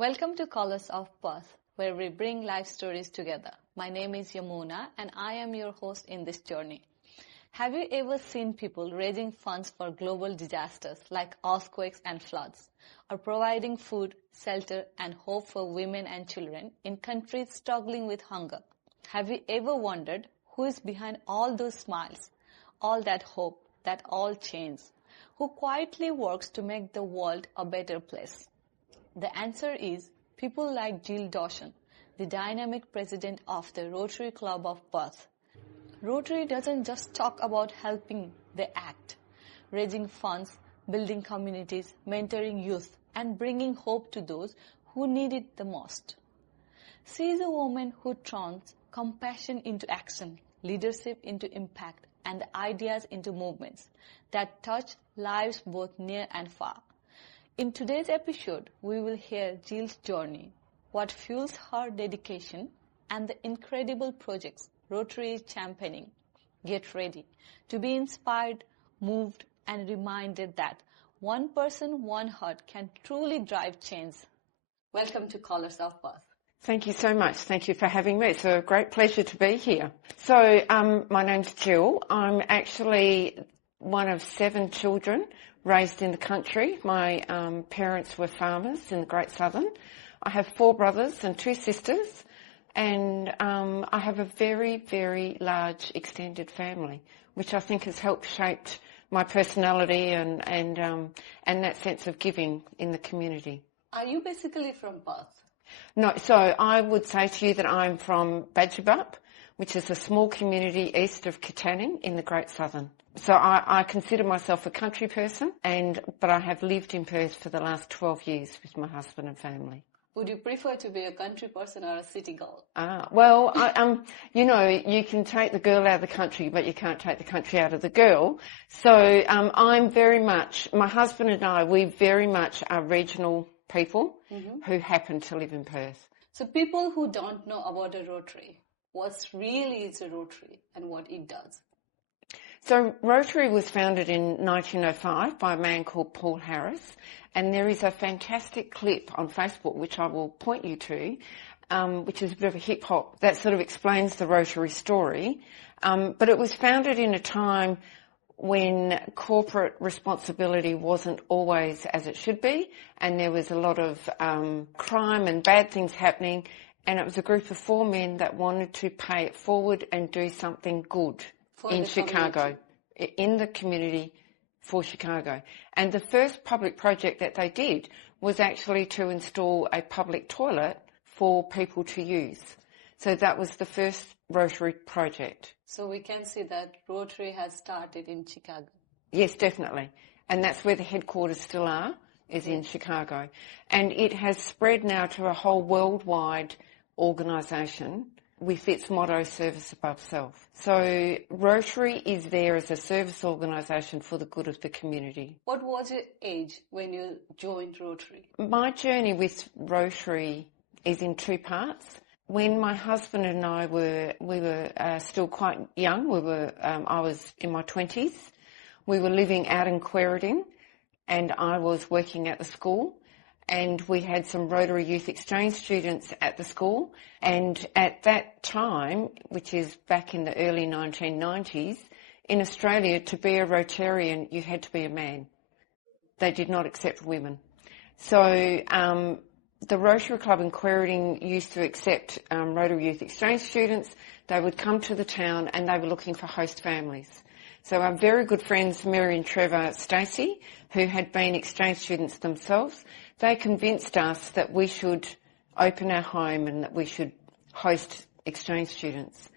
Welcome to Colors of Perth, where we bring life stories together. My name is Yamuna and I am your host in this journey. Have you ever seen people raising funds for global disasters like earthquakes and floods, or providing food, shelter and hope for women and children in countries struggling with hunger? Have you ever wondered who is behind all those smiles, all that hope, that all change? Who quietly works to make the world a better place? The answer is people like Jill Dawson, the dynamic president of the Rotary Club of Perth. Rotary doesn't just talk about helping, they act, raising funds, building communities, mentoring youth, and bringing hope to those who need it the most. She is a woman who turns compassion into action, leadership into impact, and ideas into movements that touch lives both near and far. In today's episode, we will hear Jill's journey, what fuels her dedication, and the incredible projects Rotary is championing. Get ready to be inspired, moved, and reminded that one person, one heart can truly drive change. Welcome to Colors of Perth. Thank you so much. Thank you for having me. It's a great pleasure to be here. So my name's Jill. I'm actually one of 7 children raised in the country. My parents were farmers in the Great Southern. I have 4 brothers and 2 sisters, and I have a very, very large extended family, which I think has helped shape my personality and that sense of giving in the community. Are you basically from Perth? No, so I would say to you that I'm from Badgebup, which is a small community east of Katanning in the Great Southern. So I consider myself a country person, but I have lived in Perth for the last 12 years with my husband and family. Would you prefer to be a country person or a city girl? Well, you can take the girl out of the country, but you can't take the country out of the girl. So I'm very much, my husband and I, we very much are regional people who happen to live in Perth. So people who don't know about a Rotary, what really is a Rotary and what it does? So Rotary was founded in 1905 by a man called Paul Harris, and there is a fantastic clip on Facebook which I will point you to, which is a bit of a hip-hop that sort of explains the Rotary story. But it was founded in a time when corporate responsibility wasn't always as it should be, and there was a lot of crime and bad things happening, and it was a group of 4 men that wanted to pay it forward and do something good in Chicago, in the community for Chicago. And the first public project that they did was actually to install a public toilet for people to use. So that was the first Rotary project. So we can see that Rotary has started in Chicago. Yes, definitely. And that's where the headquarters still are, is in Chicago. And it has spread now to a whole worldwide organisation with its motto, service above self. So Rotary is there as a service organisation for the good of the community. What was your age when you joined Rotary? My journey with Rotary is in 2 parts. When my husband and I were still quite young, I was in my 20s. We were living out in Quairading, and I was working at the school. And we had some Rotary Youth Exchange students at the school. And at that time, which is back in the early 1990s, in Australia, to be a Rotarian, you had to be a man. They did not accept women. So the Rotary Club in Quairading used to accept Rotary Youth Exchange students. They would come to the town and they were looking for host families. So our very good friends, Mary and Trevor Stacey, who had been exchange students themselves, they convinced us that we should open our home and that we should host exchange students.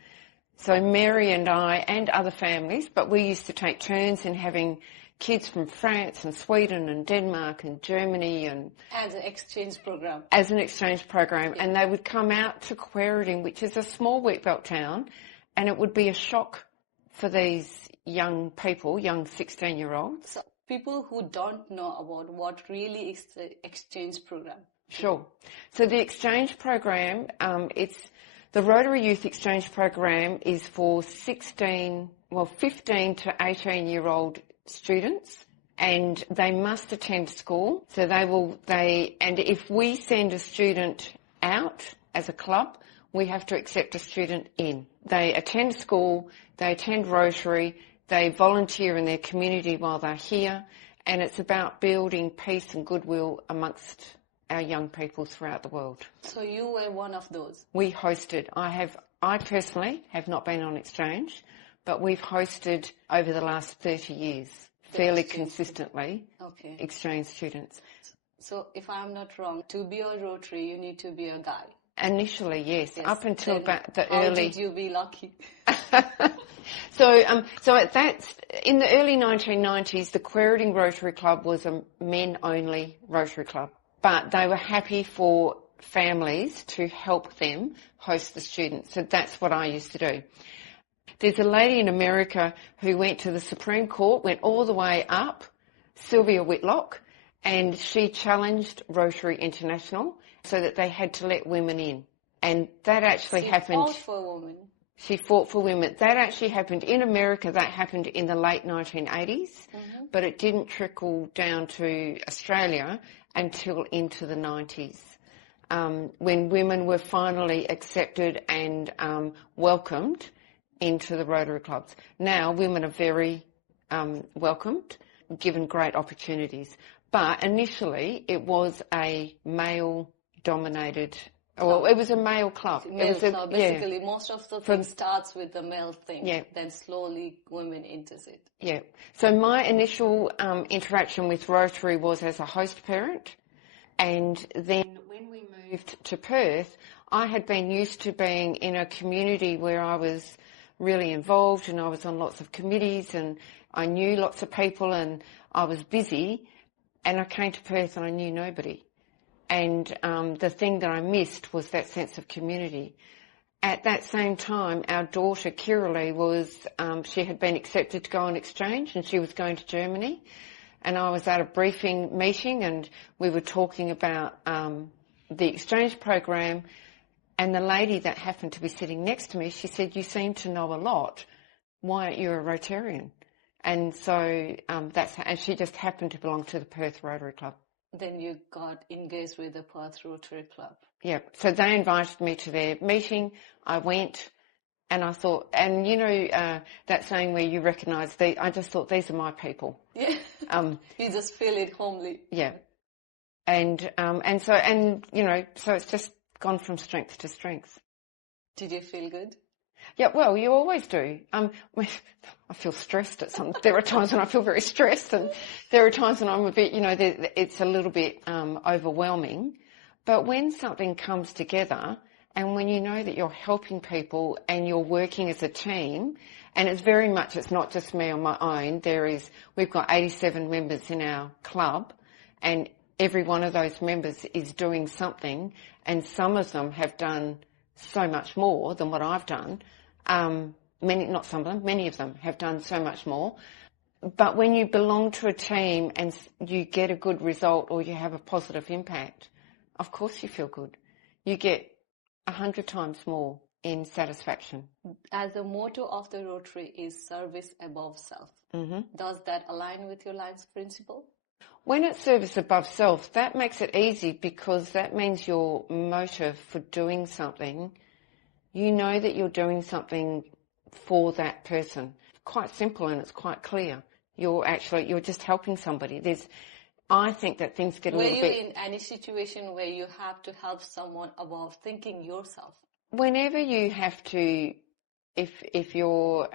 So Mary and I and other families, but we used to take turns in having kids from France and Sweden and Denmark and Germany and... As an exchange program. As an exchange program. Yeah. And they would come out to Quairading, which is a small wheatbelt town, and it would be a shock for these young people, young 16-year-olds. So people who don't know about what really is the exchange program. Sure. So the exchange program, the Rotary Youth Exchange program is for 15 to 18-year-old students and they must attend school. So and if we send a student out as a club, we have to accept a student in. They attend school, they attend Rotary, they volunteer in their community while they're here, and it's about building peace and goodwill amongst our young people throughout the world. So you were one of those? We hosted. I personally have not been on exchange, but we've hosted over the last 30 years, fairly consistently, exchange students. So if I'm not wrong, to be a Rotary, you need to be a guy. Initially, yes. Up until then about the how early... did you be lucky? So in the early 1990s, the Quairading Rotary Club was a men-only Rotary Club, but they were happy for families to help them host the students. So that's what I used to do. There's a lady in America who went to the Supreme Court, went all the way up, Sylvia Whitlock, and she challenged Rotary International so that they had to let women in. And that actually happened... She fought for women. She fought for women. That actually happened in America. That happened in the late 1980s, but it didn't trickle down to Australia until into the 90s, when women were finally accepted and welcomed into the Rotary clubs. Now women are very welcomed, given great opportunities. But initially it was a male-dominated... Well, it was a male club. Club. Basically, most of the thing starts with the male thing. Yeah. Then slowly women enters it. Yeah. So my initial interaction with Rotary was as a host parent. And then when we moved to Perth, I had been used to being in a community where I was really involved and I was on lots of committees and I knew lots of people and I was busy. And I came to Perth and I knew nobody. And the thing that I missed was that sense of community. At that same time, our daughter, Kiralee, she had been accepted to go on exchange and she was going to Germany. And I was at a briefing meeting and we were talking about the exchange program. And the lady that happened to be sitting next to me, she said, "You seem to know a lot. Why aren't you a Rotarian?" And so and she just happened to belong to the Perth Rotary Club. Then you got engaged with the Perth Rotary Club. Yeah, so they invited me to their meeting. I went and I thought, and you know that saying where you recognise, I just thought, these are my people. Yeah, you just feel it homely. Yeah, and so it's just gone from strength to strength. Did you feel good? Yeah, well, you always do. I feel stressed at some. There are times when I feel very stressed, and there are times when I'm a bit, it's a little bit overwhelming. But when something comes together, and when you know that you're helping people and you're working as a team, and it's not just me on my own. We've got 87 members in our club, and every one of those members is doing something, and some of them have done so much more than what I've done. Not some of them, many of them have done so much more. But when you belong to a team and you get a good result or you have a positive impact, of course you feel good. You get 100 times more in satisfaction. As the motto of the Rotary is service above self. Mm-hmm. Does that align with your life's principle? When it's service above self, that makes it easy because that means your motive for doing something, you know that you're doing something for that person. Quite simple and it's quite clear. You're just helping somebody. I think that things get a little bit... Were you in any situation where you have to help someone above thinking yourself? Whenever you have to, if you're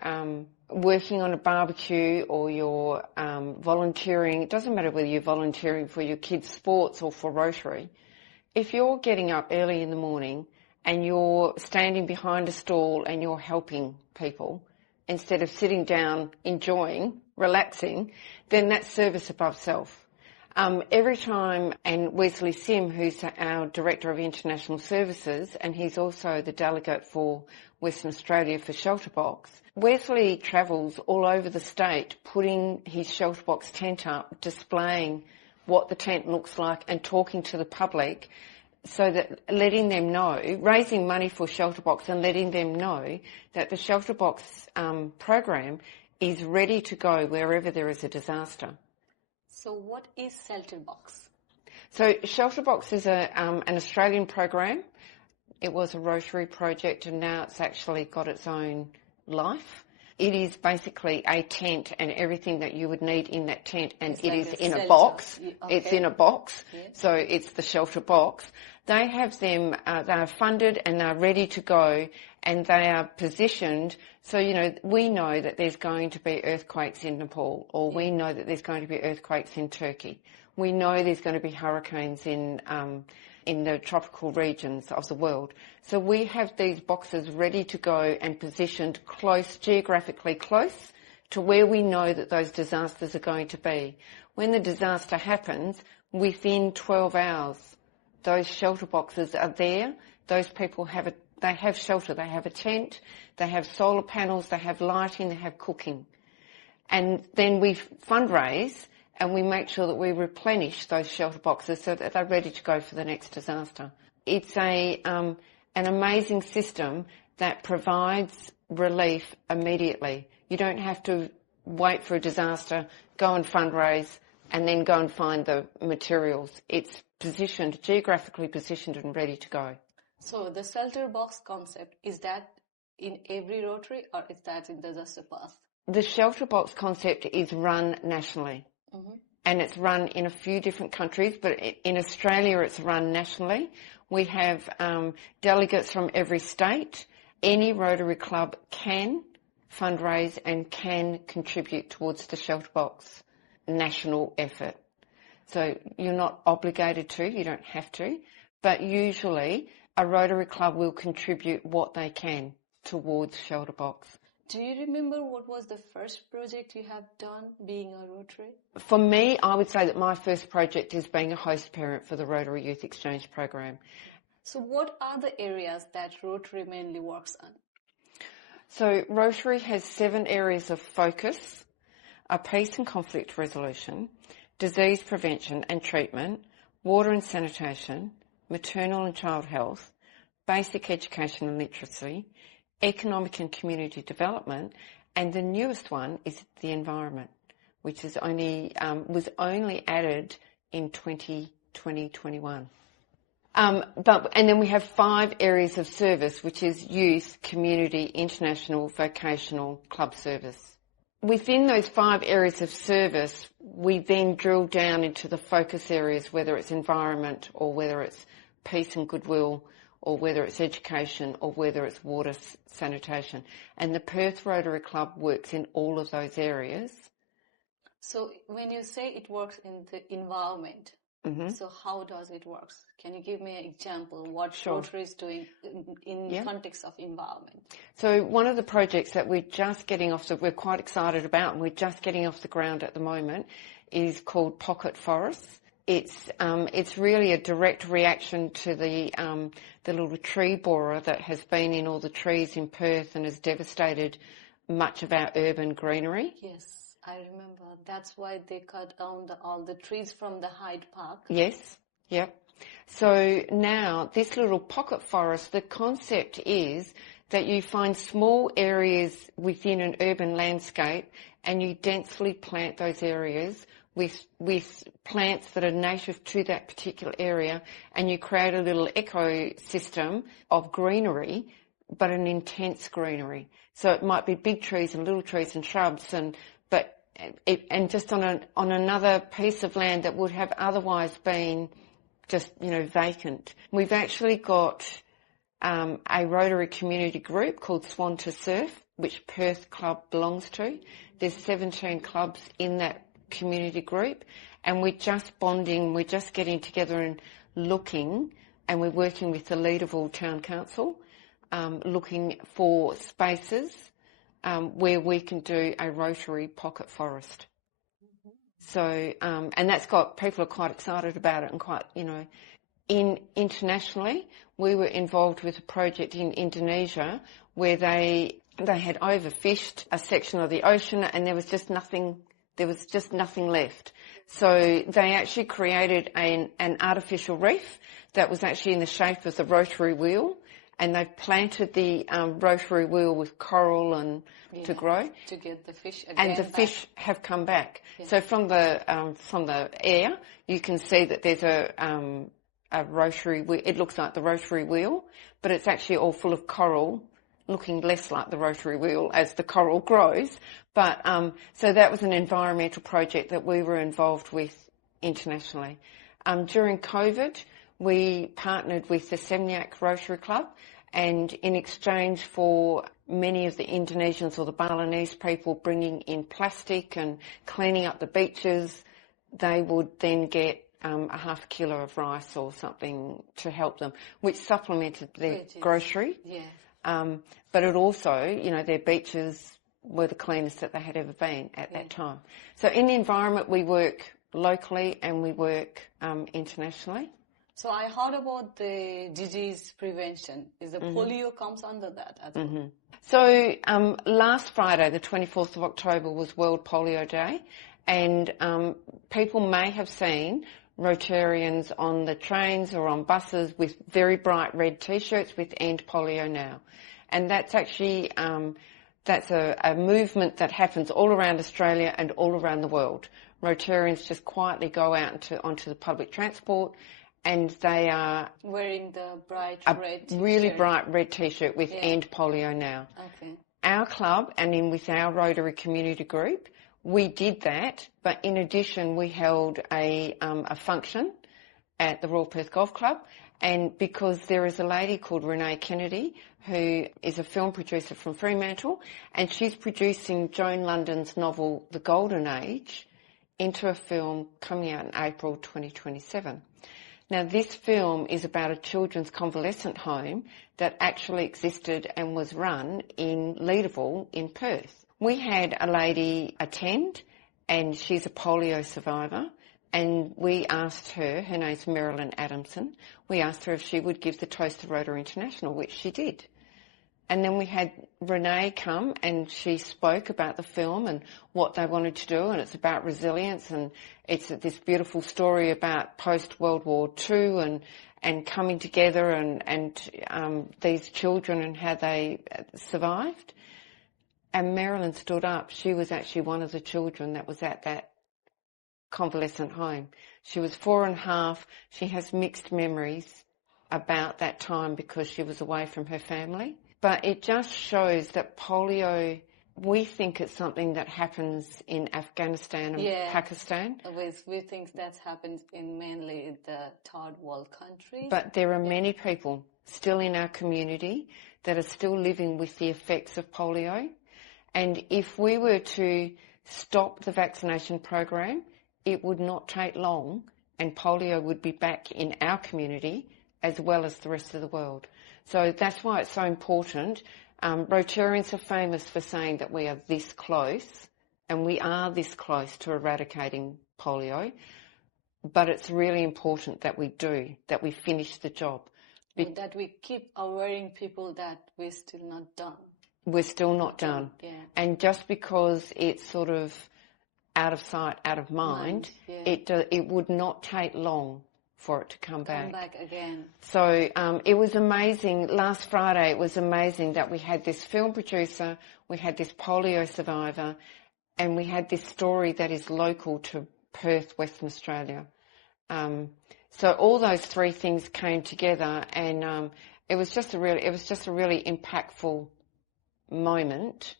working on a barbecue or you're volunteering, it doesn't matter whether you're volunteering for your kids' sports or for Rotary, if you're getting up early in the morning and you're standing behind a stall and you're helping people instead of sitting down, enjoying, relaxing, then that's service above self. Every time, and Wesley Sim, who's our Director of International Services, and he's also the delegate for Western Australia for Shelterbox, Wesley travels all over the state putting his Shelterbox tent up, displaying what the tent looks like and talking to the public so that letting them know, raising money for Shelterbox and letting them know that the Shelterbox program is ready to go wherever there is a disaster. So what is Shelter Box? So Shelter Box is an Australian program. It was a Rotary project and now it's actually got its own life. It is basically a tent and everything that you would need in that tent, and It's it like is a in a shelter. box. Okay. It's in a box, Yeah. so it's the Shelter Box. They have them, they are funded and they're ready to go, and they are positioned. So, we know that there's going to be earthquakes in Nepal, or we know that there's going to be earthquakes in Turkey. We know there's going to be hurricanes in the tropical regions of the world. So we have these boxes ready to go and positioned geographically close to where we know that those disasters are going to be. When the disaster happens, within 12 hours, those shelter boxes are there. Those people have shelter. They have a tent, they have solar panels, they have lighting, they have cooking. And then we fundraise and we make sure that we replenish those shelter boxes so that they're ready to go for the next disaster. It's an amazing system that provides relief immediately. You don't have to wait for a disaster, go and fundraise, and then go and find the materials. It's geographically positioned and ready to go. So the Shelter Box concept, is that in every Rotary or is that in Disaster Perth? The Shelter Box concept is run nationally. Mm-hmm. And it's run in a few different countries, but in Australia it's run nationally. We have delegates from every state. Any Rotary Club can fundraise and can contribute towards the Shelter Box national effort. So you're not obligated to, you don't have to, but usually a Rotary Club will contribute what they can towards Shelter Box. Do you remember what was the first project you have done being a Rotary? For me, I would say that my first project is being a host parent for the Rotary Youth Exchange Program. So what are the areas that Rotary mainly works on? So Rotary has 7 areas of focus: peace and conflict resolution, disease prevention and treatment, water and sanitation, maternal and child health, basic education and literacy, economic and community development, and the newest one is the environment, which is was only added in 2021. And then we have 5 areas of service, which is youth, community, international, vocational, club service. Within those 5 areas of service, we then drill down into the focus areas, whether it's environment or whether it's peace and goodwill, or whether it's education, or whether it's water sanitation. And the Perth Rotary Club works in all of those areas. So when you say it works in the environment, so how does it work? Can you give me an example what Rotary is doing in the context of environment? So one of the projects that we're quite excited about and we're just getting off the ground at the moment is called Pocket Forests. It's really a direct reaction to the little tree borer that has been in all the trees in Perth and has devastated much of our urban greenery. Yes, I remember. That's why they cut down all the trees from the Hyde Park. Yes, yep. So now this little pocket forest, the concept is that you find small areas within an urban landscape and you densely plant those areas with plants that are native to that particular area, and you create a little ecosystem of greenery, but an intense greenery. So it might be big trees and little trees and shrubs, and just on another piece of land that would have otherwise been just vacant. We've actually got a Rotary community group called Swan to Surf, which Perth Club belongs to. There's 17 clubs in that community group, and we're just bonding, we're just getting together and looking, and we're working with the Leederville Town Council, looking for spaces where we can do a Rotary pocket forest. Mm-hmm. So, and that's people are quite excited about it, and quite, internationally, we were involved with a project in Indonesia where they had overfished a section of the ocean, and there was just nothing left. So they actually created an artificial reef that was actually in the shape of the Rotary wheel, and they've planted the rotary wheel with coral and to grow. To get the fish again and the back. fish have come back. Yeah. So from the air, you can see that there's a rotary wheel. It looks like the rotary wheel, but it's actually all full of coral, looking less like the rotary wheel as the coral grows. But so that was an environmental project that we were involved with internationally. During COVID, we partnered with the Seminyak Rotary Club, and in exchange for many of the Indonesians or the Balinese people bringing in plastic and cleaning up the beaches, they would then get a half a kilo of rice or something to help them, which supplemented their grocery. Yes. But it also, you know, their beaches were the cleanest that they had ever been at that time. So in the environment, we work locally and we work internationally. So I heard about the disease prevention. Is the polio comes under that as well? So last Friday, the 24th of October, was World Polio Day, and people may have seen Rotarians on the trains or on buses with very bright red T-shirts with End Polio Now. And that's actually that's a movement that happens all around Australia and all around the world. Rotarians just quietly go out onto the public transport, and they are wearing the bright red T-shirt. Really bright red T-shirt with End Polio Now. Okay. Our club, and in with our Rotary community group, we did that, but in addition we held a function at the Royal Perth Golf Club, and because there is a lady called Renee Kennedy who is a film producer from Fremantle, and she's producing Joan London's novel The Golden Age into a film coming out in April 2027. Now, this film is about a children's convalescent home that actually existed and was run in Leederville in Perth. We had a lady attend, and she's a polio survivor, and we asked her name's Marilyn Adamson, we asked her if she would give the toast to Rotary International, which she did. And then we had Renee come, and she spoke about the film and what they wanted to do, and it's about resilience, and it's this beautiful story about post-World War II and coming together and these children and how they survived. And Marilyn stood up. She was actually one of the children that was at that convalescent home. She was 4.5. She has mixed memories about that time because she was away from her family. But it just shows that polio, we think it's something that happens in Afghanistan and Pakistan. We think that happens in mainly the third world countries. But there are many people still in our community that are still living with the effects of polio. And if we were to stop the vaccination program, it would not take long and polio would be back in our community as well as the rest of the world. So that's why it's so important. Rotarians are famous for saying that we are this close, and we are this close to eradicating polio, but it's really important that we finish the job. That we keep awareing people that we're still not done. We're still not done. Yeah. And just because it's sort of out of sight, out of mind, it would not take long for it to come back. Come back again. So it was amazing. Last Friday, it was amazing that we had this film producer, we had this polio survivor, and we had this story that is local to Perth, Western Australia. So all those three things came together, and it was just a really impactful moment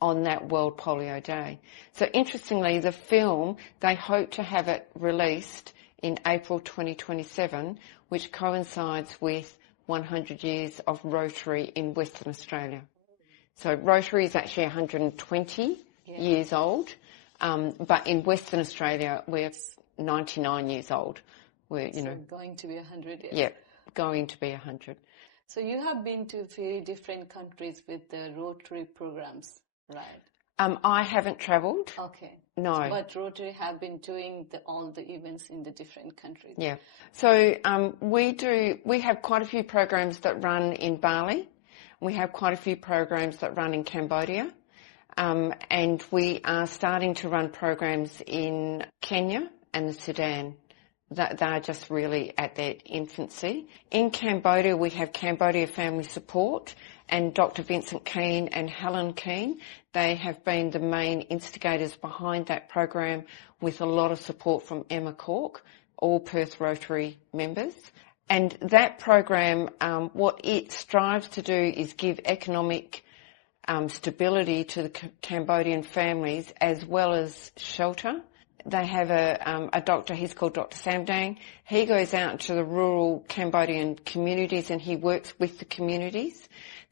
on that World Polio Day. So interestingly, the film, they hope to have it released in April 2027, which coincides with 100 years of Rotary in Western Australia. So Rotary is actually 120 years old, but in Western Australia we're 99 years old. We're going to be 100 years. Yeah, going to be 100. So you have been to very different countries with the Rotary programs, right? I haven't travelled. Okay. No. But Rotary have been doing all the events in the different countries. Yeah. So we have quite a few programs that run in Bali. We have quite a few programs that run in Cambodia. And we are starting to run programs in Kenya and the Sudan they're just really at their infancy. In Cambodia, we have Cambodia Family Support, and Dr. Vincent Keane and Helen Keane. They have been the main instigators behind that program, with a lot of support from Emma Cork, all Perth Rotary members. And that program, what it strives to do is give economic stability to the Cambodian families, as well as shelter. They have a doctor, he's called Dr. Samdang. He goes out into the rural Cambodian communities and he works with the communities.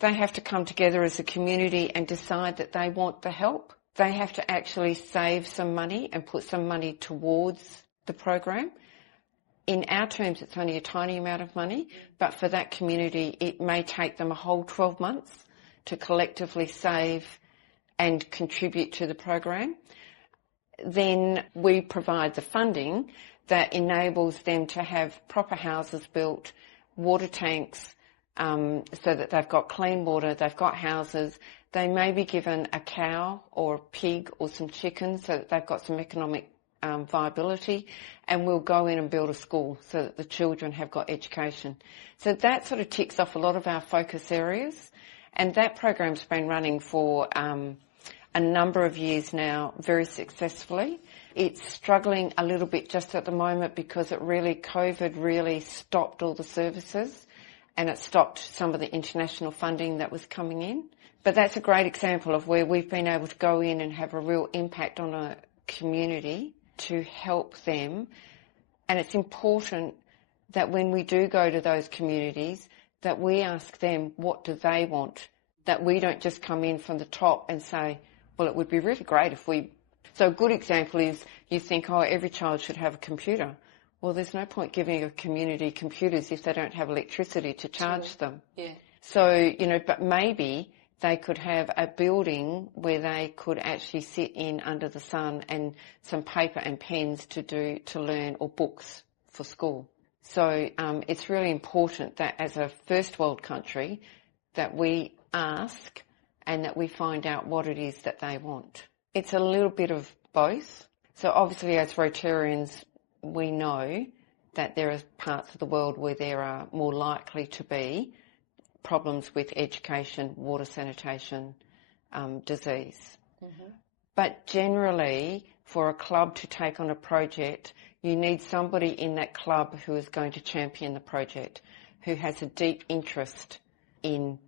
They have to come together as a community and decide that they want the help. They have to actually save some money and put some money towards the program. In our terms, it's only a tiny amount of money, but for that community, it may take them a whole 12 months to collectively save and contribute to the program. Then we provide the funding that enables them to have proper houses built, water tanks, so that they've got clean water, they've got houses. They may be given a cow or a pig or some chickens so that they've got some economic viability, and we'll go in and build a school so that the children have got education. So that sort of ticks off a lot of our focus areas, and that program's been running for a number of years now, very successfully. It's struggling a little bit just at the moment because COVID really stopped all the services, and it stopped some of the international funding that was coming in. But that's a great example of where we've been able to go in and have a real impact on a community to help them. And it's important that when we do go to those communities, that we ask them what do they want, that we don't just come in from the top and say, well, it would be really great if we... So a good example is you think, oh, every child should have a computer. Well, there's no point giving a community computers if they don't have electricity to charge them. Yeah. So, but maybe they could have a building where they could actually sit in under the sun and some paper and pens to learn, or books for school. So it's really important that as a first world country that we ask and that we find out what it is that they want. It's a little bit of both. So obviously as Rotarians, we know that there are parts of the world where there are more likely to be problems with education, water, sanitation, disease. Mm-hmm. But generally, for a club to take on a project, you need somebody in that club who is going to champion the project, who has a deep interest in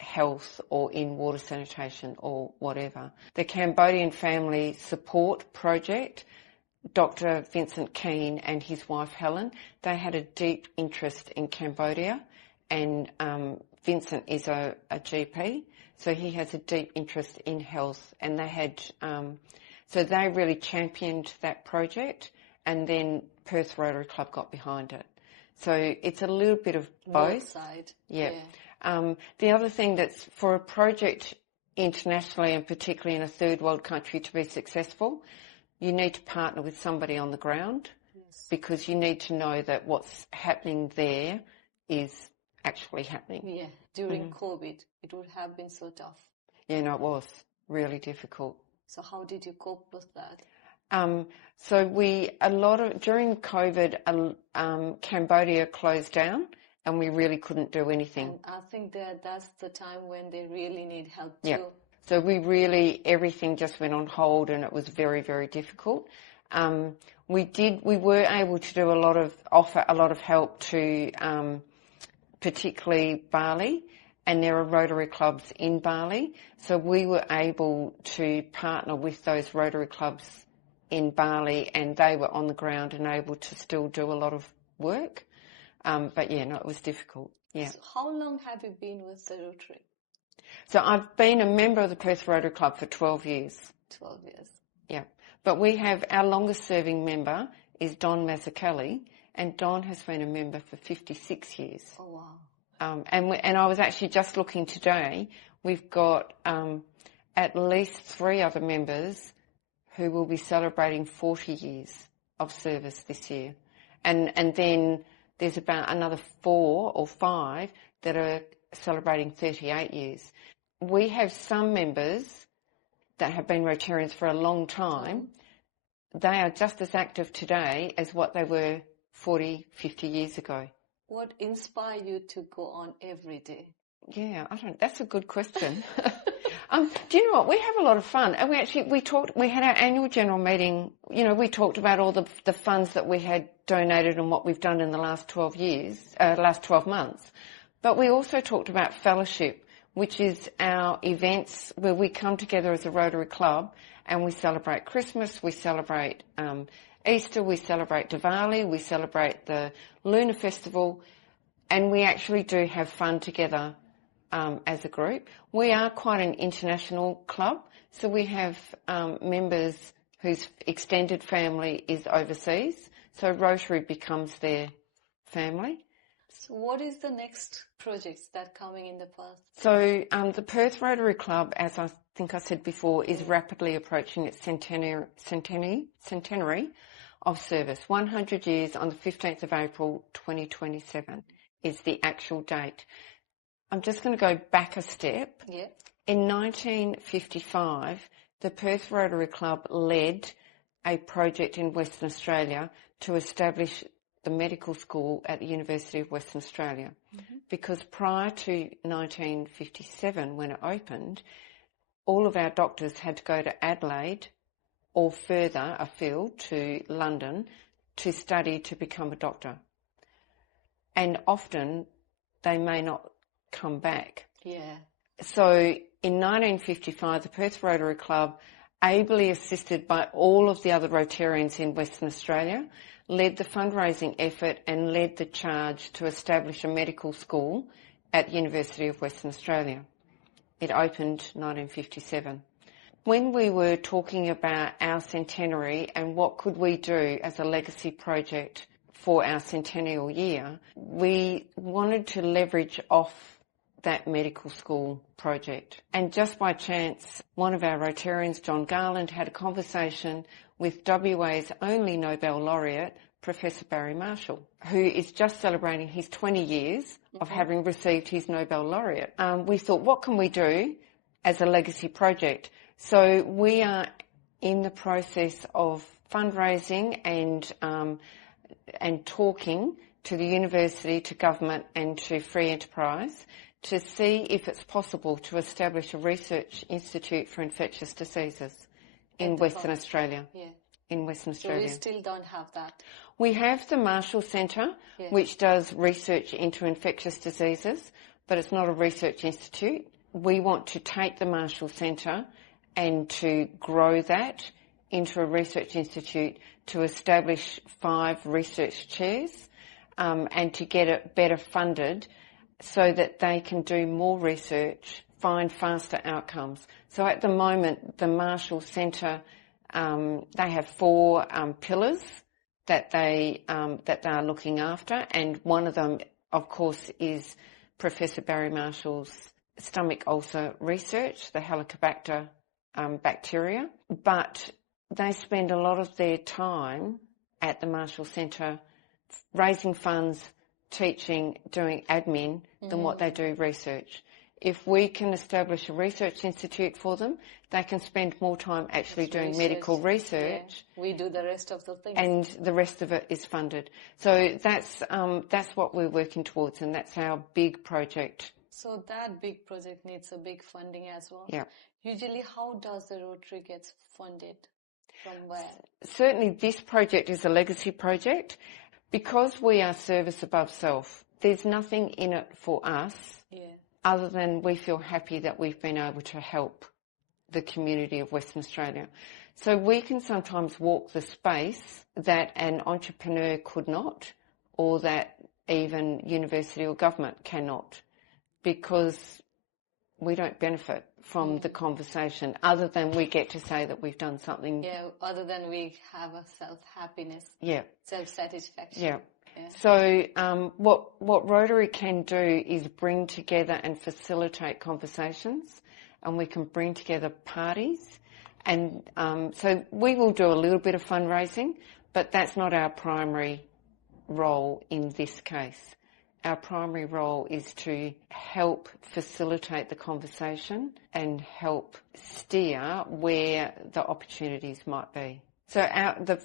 health or in water, sanitation or whatever. The Cambodian Family Support Project, Dr. Vincent Keane and his wife Helen, they had a deep interest in Cambodia, and Vincent is a GP, so he has a deep interest in health, and they had, so they really championed that project, and then Perth Rotary Club got behind it. So it's a little bit of both. Side. Yeah. The other thing that's for a project internationally, and particularly in a third world country, to be successful, you need to partner with somebody on the ground. Yes. Because you need to know that what's happening there is actually happening. Yeah, during COVID, it would have been so tough. Yeah, no, it was really difficult. So how did you cope with that? During COVID, Cambodia closed down and we really couldn't do anything. And I think that's the time when they really need help too. Yeah. So everything just went on hold, and it was very, very difficult. We were able to offer a lot of help to, particularly Bali, and there are Rotary clubs in Bali. So we were able to partner with those Rotary clubs in Bali, and they were on the ground and able to still do a lot of work. But yeah, no, it was difficult. Yeah. So how long have you been with the Rotary? So I've been a member of the Perth Rotary Club for 12 years. 12 years. Yeah. But we have our longest serving member is Don Mazzucchelli, and Don has been a member for 56 years. Oh, wow. And I was actually just looking today, we've got at least 3 other members who will be celebrating 40 years of service this year. And then there's about another 4 or 5 that are celebrating 38 years. We have some members that have been Rotarians for a long time. They are just as active today as what they were 40, 50 years ago. What inspired you to go on every day? Yeah, that's a good question. Do you know what? We have a lot of fun. And we had our annual general meeting, we talked about all the funds that we had donated and what we've done in the last 12 months. But we also talked about fellowship, which is our events where we come together as a Rotary Club and we celebrate Christmas, we celebrate Easter, we celebrate Diwali, we celebrate the Lunar Festival, and we actually do have fun together as a group. We are quite an international club, so we have members whose extended family is overseas, so Rotary becomes their family. So what is the next projects that are coming in the Perth? So the Perth Rotary Club, as I think I said before, is rapidly approaching its centenary of service. 100 years on the 15th of April 2027 is the actual date. I'm just going to go back a step. Yeah. In 1955, the Perth Rotary Club led a project in Western Australia to establish the medical school at the University of Western Australia. Mm-hmm. Because prior to 1957, when it opened, all of our doctors had to go to Adelaide or further afield to London to study to become a doctor. And often they may not come back. Yeah. So in 1955, the Perth Rotary Club, ably assisted by all of the other Rotarians in Western Australia, led the fundraising effort and led the charge to establish a medical school at the University of Western Australia. It opened 1957. When we were talking about our centenary and what could we do as a legacy project for our centennial year, we wanted to leverage off that medical school project. And just by chance, one of our Rotarians, John Garland, had a conversation with WA's only Nobel laureate, Professor Barry Marshall, who is just celebrating his 20 years of having received his Nobel laureate. We thought, what can we do as a legacy project? So we are in the process of fundraising and talking to the university, to government and to free enterprise to see if it's possible to establish a research institute for infectious diseases in Western Australia. Yeah. In Western Australia. So we still don't have that. We have the Marshall Centre, which does research into infectious diseases, but it's not a research institute. We want to take the Marshall Centre and to grow that into a research institute, to establish 5 research chairs and to get it better funded so that they can do more research, find faster outcomes. So at the moment, the Marshall Centre, they have 4 pillars that they are looking after, and one of them, of course, is Professor Barry Marshall's stomach ulcer research, the Helicobacter bacteria. But they spend a lot of their time at the Marshall Centre raising funds, teaching, doing admin than what they do research. If we can establish a research institute for them, they can spend more time actually doing medical research. Yeah. We do the rest of the things. And the rest of it is funded. So that's what we're working towards, and that's our big project. So that big project needs a big funding as well. Yeah. Usually, how does the Rotary get funded? From where? Certainly this project is a legacy project. Because we are service above self, there's nothing in it for us other than we feel happy that we've been able to help the community of Western Australia. So we can sometimes walk the space that an entrepreneur could not, or that even university or government cannot, because we don't benefit from the conversation other than we get to say that we've done something. Yeah, other than we have a self-happiness. Yeah. Self-satisfaction. Yeah. So what Rotary can do is bring together and facilitate conversations, and we can bring together parties. And so we will do a little bit of fundraising, but that's not our primary role in this case. Our primary role is to help facilitate the conversation and help steer where the opportunities might be. So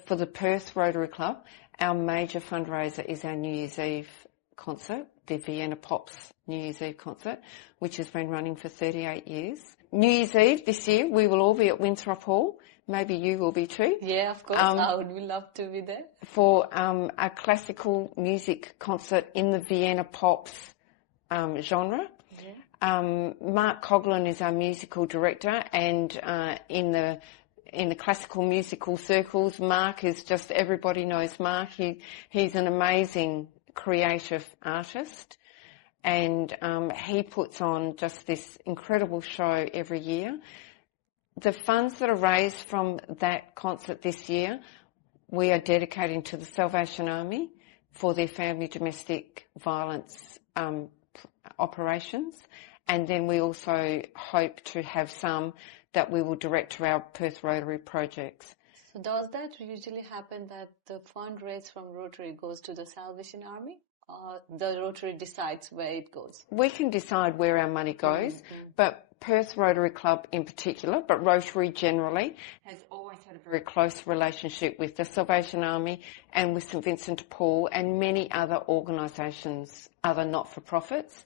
for the Perth Rotary Club, our major fundraiser is our New Year's Eve concert, the Vienna Pops New Year's Eve concert, which has been running for 38 years. New Year's Eve this year, we will all be at Winthrop Hall. Maybe you will be too. Yeah, of course. I would love to be there. For a classical music concert in the Vienna Pops genre. Yeah. Mark Coughlin is our musical director, and in the classical musical circles, Mark is just, everybody knows Mark. He's an amazing creative artist, and he puts on just this incredible show every year. The funds that are raised from that concert this year, we are dedicating to the Salvation Army for their family domestic violence operations, and then we also hope to have some that we will direct to our Perth Rotary projects. So does that usually happen, that the fund raised from Rotary goes to the Salvation Army, or the Rotary decides where it goes? We can decide where our money goes, but Perth Rotary Club in particular, but Rotary generally, has always had a very close relationship with the Salvation Army and with St Vincent de Paul and many other organisations, other not-for-profits.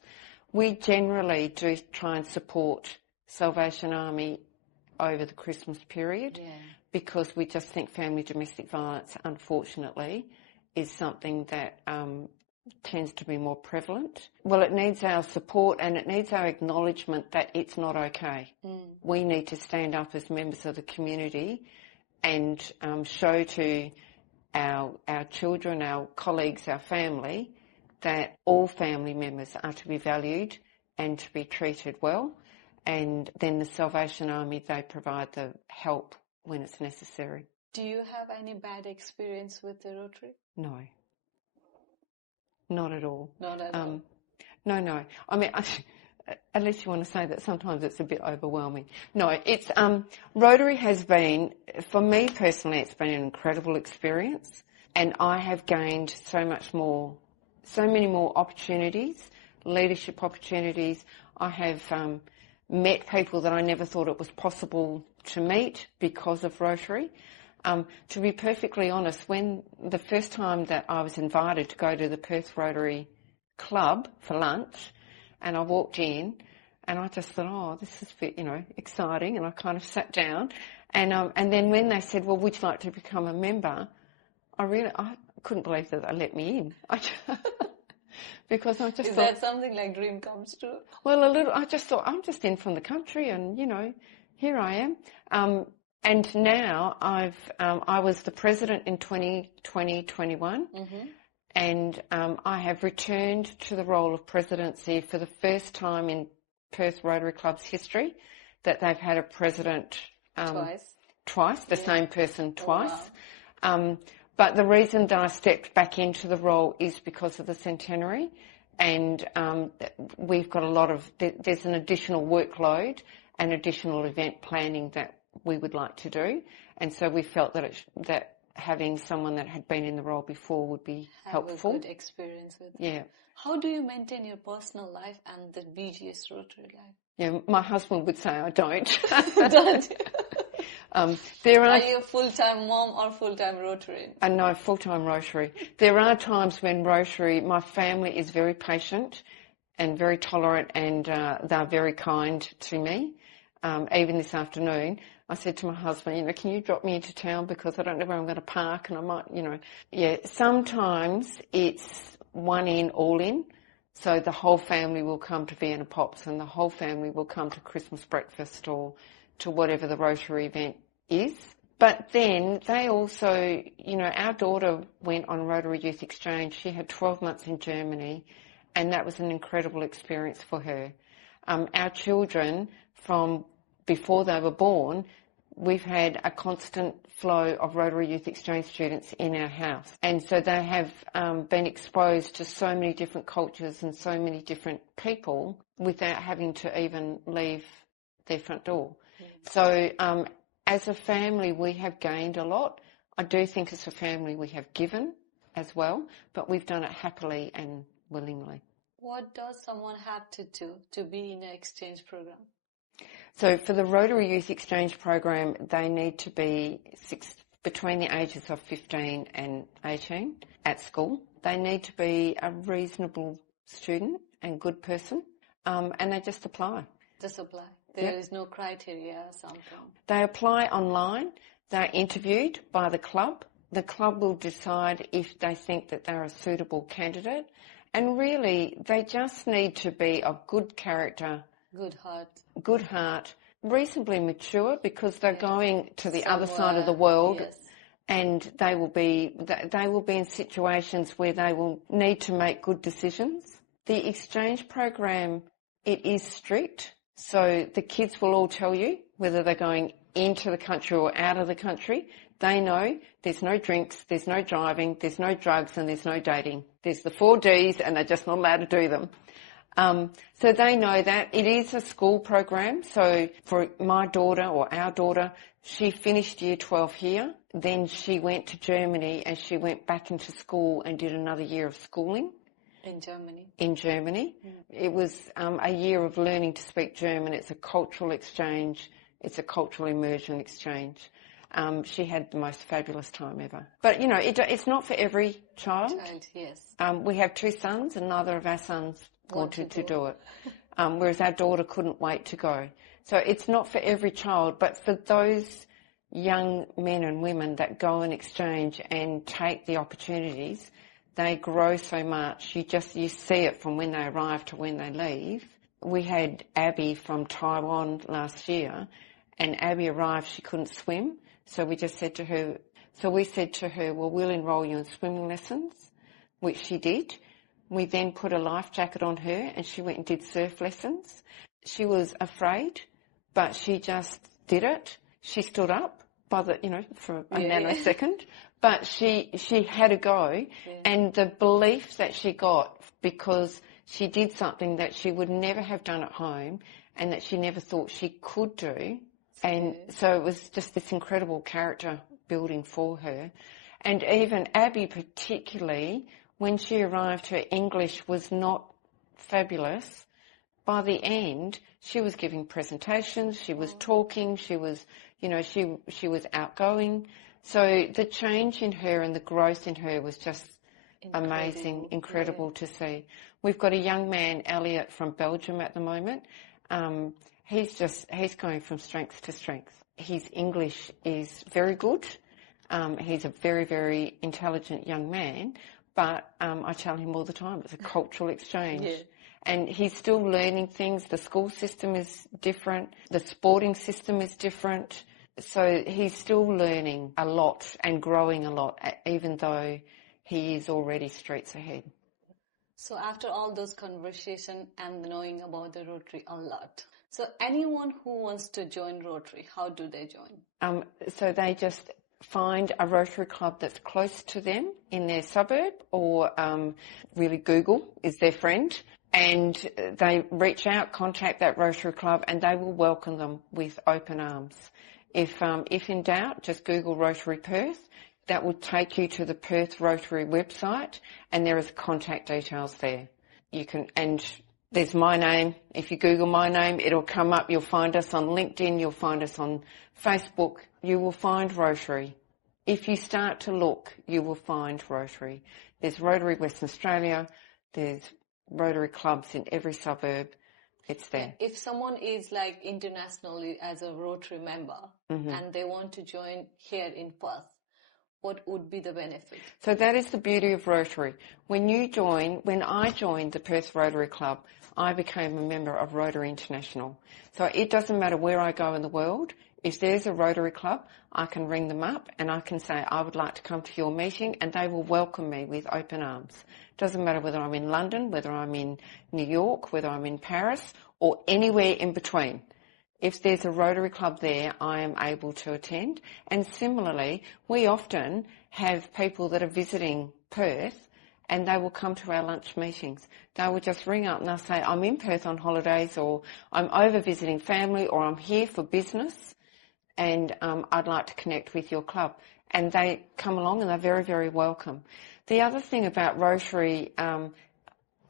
We generally do try and support Salvation Army over the Christmas period, because we just think family domestic violence, unfortunately, is something that tends to be more prevalent. Well, it needs our support and it needs our acknowledgement that it's not okay. We need to stand up as members of the community and show to our children, our colleagues, our family, that all family members are to be valued and to be treated well. And then the Salvation Army, they provide the help when it's necessary. Do you have any bad experience with the Rotary? No. Not at all. Not at all? No. I mean, unless you want to say that sometimes it's a bit overwhelming. No, it's Rotary has been, for me personally, it's been an incredible experience, and I have gained so many more opportunities, leadership opportunities. I have met people that I never thought it was possible to meet because of Rotary. To be perfectly honest, when the first time that I was invited to go to the Perth Rotary Club for lunch, and I walked in, and I just thought, oh, this is a bit, exciting, and I kind of sat down, and then when they said, well, would you like to become a member, I couldn't believe that they let me in. Because I just thought... Is that something like dream comes true? Well, a little. I just thought, I'm just in from the country, and, here I am. And now I was the president in 2020-21, and I have returned to the role of presidency for the first time in Perth Rotary Club's history, that they've had a president twice, the same person twice. Wow. But the reason that I stepped back into the role is because of the centenary, and we've got there's an additional workload and additional event planning that we would like to do, and so we felt that having someone that had been in the role before would be helpful. Have a good experience with it. Yeah. How do you maintain your personal life and the BGS Rotary life? Yeah, my husband would say I don't. Don't you? Are you a full-time mom or full-time Rotary? No, full-time Rotary. There are times when Rotary, my family is very patient and very tolerant, and they're very kind to me. Even this afternoon, I said to my husband, can you drop me into town because I don't know where I'm going to park, and I might, sometimes it's one in, all in. So the whole family will come to Vienna Pops, and the whole family will come to Christmas breakfast or to whatever the Rotary event is. But then they also, our daughter went on Rotary Youth Exchange. She had 12 months in Germany, and that was an incredible experience for her. Our children, from before they were born, we've had a constant flow of Rotary Youth Exchange students in our house. And so they have been exposed to so many different cultures and so many different people without having to even leave their front door. So as a family, we have gained a lot. I do think as a family we have given as well, but we've done it happily and willingly. What does someone have to do to be in an exchange program? So for the Rotary Youth Exchange program, they need to be between the ages of 15 and 18 at school. They need to be a reasonable student and good person, and they just apply. Just apply. There is no criteria or something. They apply online. They're interviewed by the club. The club will decide if they think that they're a suitable candidate. And really, they just need to be of good character, good heart, reasonably mature, because they're going to the other side of the world, and they will be in situations where they will need to make good decisions. The exchange program, it is strict, so the kids will all tell you whether they're going into the country or out of the country. They know there's no drinks, there's no driving, there's no drugs, and there's no dating. There's the 4 Ds, and they're just not allowed to do them. So they know that. It is a school program. So for my daughter, or our daughter, she finished year 12 here. Then she went to Germany, and she went back into school and did another year of schooling. In Germany. It was a year of learning to speak German. It's a cultural exchange. It's a cultural immersion exchange. She had the most fabulous time ever. But, you know, it's not for every child. We have 2 sons, and neither of our sons wanted to do it, whereas our daughter couldn't wait to go. So it's not for every child, but for those young men and women that go and exchange and take the opportunities, they grow so much. You see it from when they arrive to when they leave. We had Abby from Taiwan last year, and Abby arrived, she couldn't swim. So we said to her, well, we'll enrol you in swimming lessons, which she did. We then put a life jacket on her, and she went and did surf lessons. She was afraid, but she just did it. She stood up for a nanosecond, but she had a go, and the belief that she got, because she did something that she would never have done at home and that she never thought she could do. And so it was just this incredible character building for her. And even Abby particularly, when she arrived, her English was not fabulous. By the end, she was giving presentations, she was talking, she was outgoing. So the change in her and the growth in her was just amazing, incredible to see. We've got a young man, Elliot, from Belgium at the moment. He's going from strength to strength. His English is very good. He's a very, very intelligent young man, but I tell him all the time, it's a cultural exchange. And he's still learning things. The school system is different. The sporting system is different. So he's still learning a lot and growing a lot, even though he is already streets ahead. So after all those conversations and knowing about the Rotary a lot, so anyone who wants to join Rotary, how do they join? So they just find a Rotary Club that's close to them in their suburb, or really Google is their friend, and they reach out, contact that Rotary Club, and they will welcome them with open arms. If in doubt, just Google Rotary Perth. That will take you to the Perth Rotary website, and there is contact details there. And there's my name. If you Google my name, it'll come up. You'll find us on LinkedIn. You'll find us on Facebook. You will find Rotary. If you start to look, you will find Rotary. There's Rotary Western Australia. There's Rotary clubs in every suburb. It's there. If someone is like internationally as a Rotary member and they want to join here in Perth, what would be the benefit? So that is the beauty of Rotary. When I joined the Perth Rotary Club, I became a member of Rotary International. So it doesn't matter where I go in the world. If there's a Rotary Club, I can ring them up and I can say, I would like to come to your meeting, and they will welcome me with open arms. It doesn't matter whether I'm in London, whether I'm in New York, whether I'm in Paris, or anywhere in between. If there's a Rotary Club there, I am able to attend. And similarly, we often have people that are visiting Perth, and they will come to our lunch meetings. They will just ring up and they'll say, I'm in Perth on holidays, or I'm over visiting family, or I'm here for business, and I'd like to connect with your club. And they come along and they're very, very welcome. The other thing about Rotary,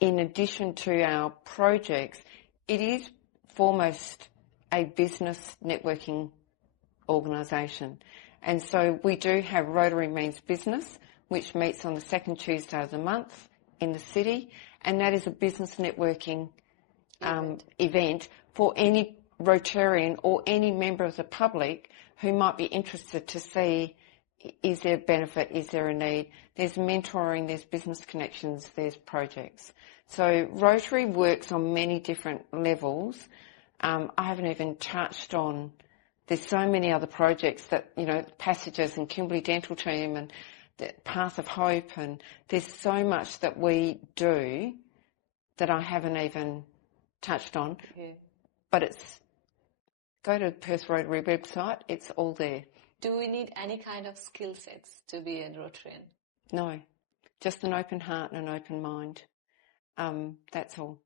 in addition to our projects, it is foremost a business networking organisation. And so we do have Rotary Means Business, which meets on the second Tuesday of the month in the city, and that is a business networking event for any Rotarian or any member of the public who might be interested to see, is there a benefit, is there a need? There's mentoring, there's business connections, there's projects. So Rotary works on many different levels. I haven't even touched on, there's so many other projects that, Passages and Kimberley Dental Team and the Path of Hope, and there's so much that we do that I haven't even touched on. Yeah. But go to the Perth Rotary website, it's all there. Do we need any kind of skill sets to be a Rotarian? No, just an open heart and an open mind. That's all.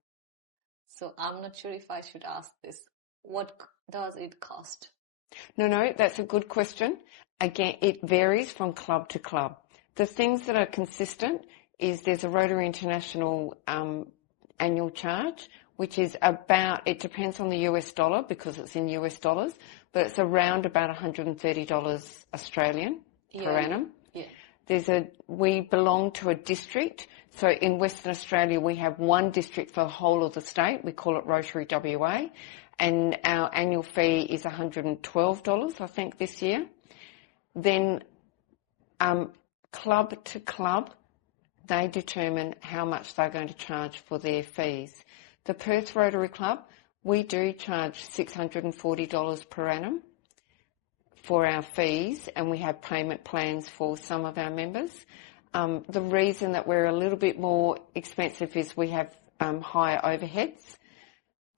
So I'm not sure if I should ask this. What does it cost? No, that's a good question. Again, it varies from club to club. The things that are consistent is there's a Rotary International annual charge, which is about, it depends on the US dollar because it's in US dollars, but it's around about $130 Australian per annum. Yeah. We belong to a district. So in Western Australia, we have one district for the whole of the state. We call it Rotary WA. And our annual fee is $112, I think, this year. Then club to club, they determine how much they're going to charge for their fees. The Perth Rotary Club, we do charge $640 per annum for our fees, and we have payment plans for some of our members. The reason that we're a little bit more expensive is we have higher overheads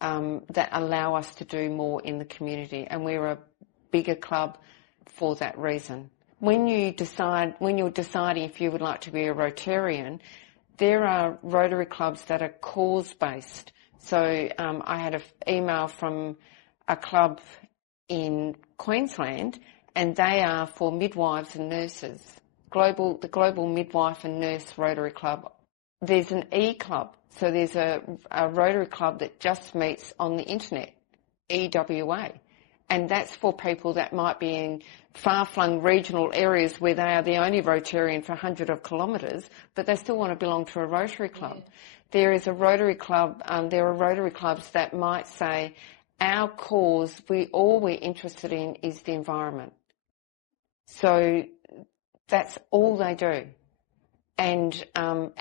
that allow us to do more in the community, and we're a bigger club for that reason. When you're deciding if you would like to be a Rotarian, there are Rotary clubs that are cause-based. So I had an email from a club in Queensland, and they are for midwives and nurses. The Global Midwife and Nurse Rotary Club. There's an E-Club, so there's a Rotary Club that just meets on the internet, EWA, and that's for people that might be in far-flung regional areas where they are the only Rotarian for 100 of kilometres, but they still want to belong to a Rotary Club. Yeah. There is a Rotary Club, there are Rotary Clubs that might say, our cause, all we're interested in is the environment. So that's all they do. And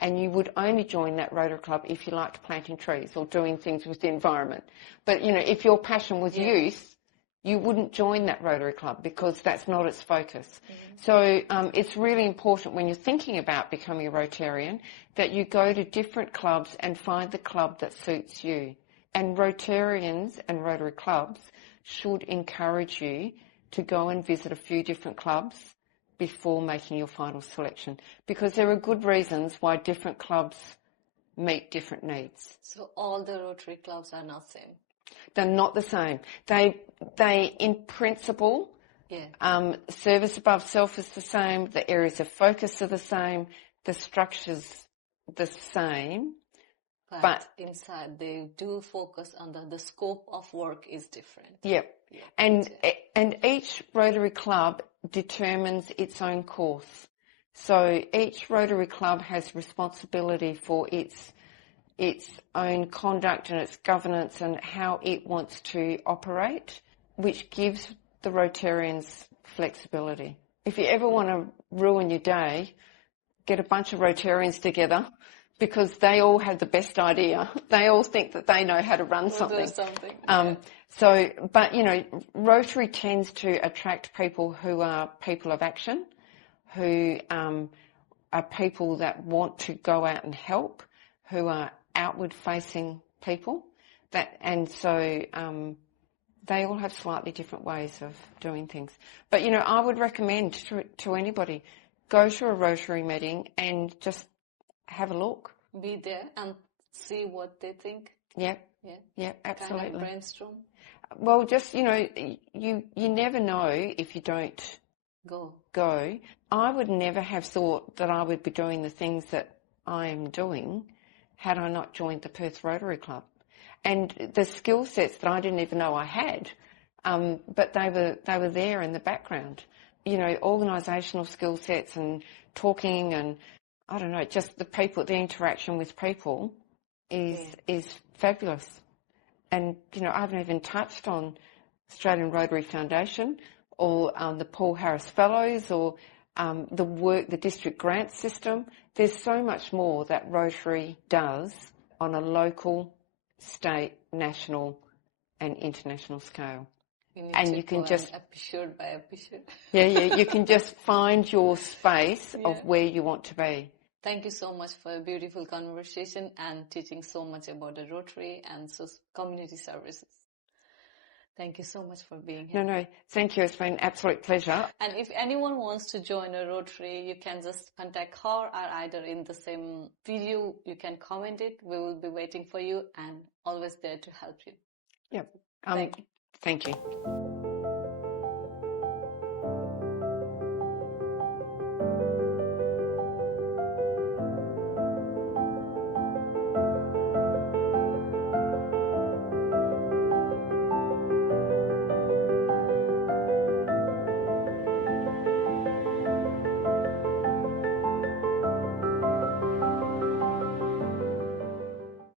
you would only join that Rotary Club if you liked planting trees or doing things with the environment. But, if your passion was youth, you wouldn't join that Rotary Club because that's not its focus. Mm-hmm. So it's really important when you're thinking about becoming a Rotarian that you go to different clubs and find the club that suits you. And Rotarians and Rotary clubs should encourage you to go and visit a few different clubs before making your final selection, because there are good reasons why different clubs meet different needs. So all the Rotary clubs are not the same? They're not the same. They in principle, service above self is the same, the areas of focus are the same, the structure's the same. But inside they do focus on the scope of work is different. Yep. And each Rotary Club determines its own course. So each Rotary Club has responsibility for its own conduct and its governance and how it wants to operate, which gives the Rotarians flexibility. If you ever want to ruin your day, get a bunch of Rotarians together, because they all have the best idea. They all think that they know how to run something. Rotary tends to attract people who are people of action, who are people that want to go out and help, who are outward-facing people. They all have slightly different ways of doing things. But, I would recommend to anybody, go to a Rotary meeting and just have a look. Be there and see what they think. Yeah, absolutely. Kind of brainstorm. Well, just, you never know if you don't go. I would never have thought that I would be doing the things that I am doing had I not joined the Perth Rotary Club. And the skill sets that I didn't even know I had, but they were there in the background. organisational skill sets and talking and, I don't know, just the interaction with people is fabulous. And, I haven't even touched on Australian Rotary Foundation or the Paul Harris Fellows or the district grant system. There's so much more that Rotary does on a local, state, national and international scale. And you can just episode by episode. you can just find your space of where you want to be. Thank you so much for a beautiful conversation and teaching so much about the Rotary and community services. Thank you so much for being here. No, thank you. It's been an absolute pleasure. And if anyone wants to join a Rotary, you can just contact her or either in the same video, you can comment it. We will be waiting for you and always there to help you. Yep. Thank you. Thank you.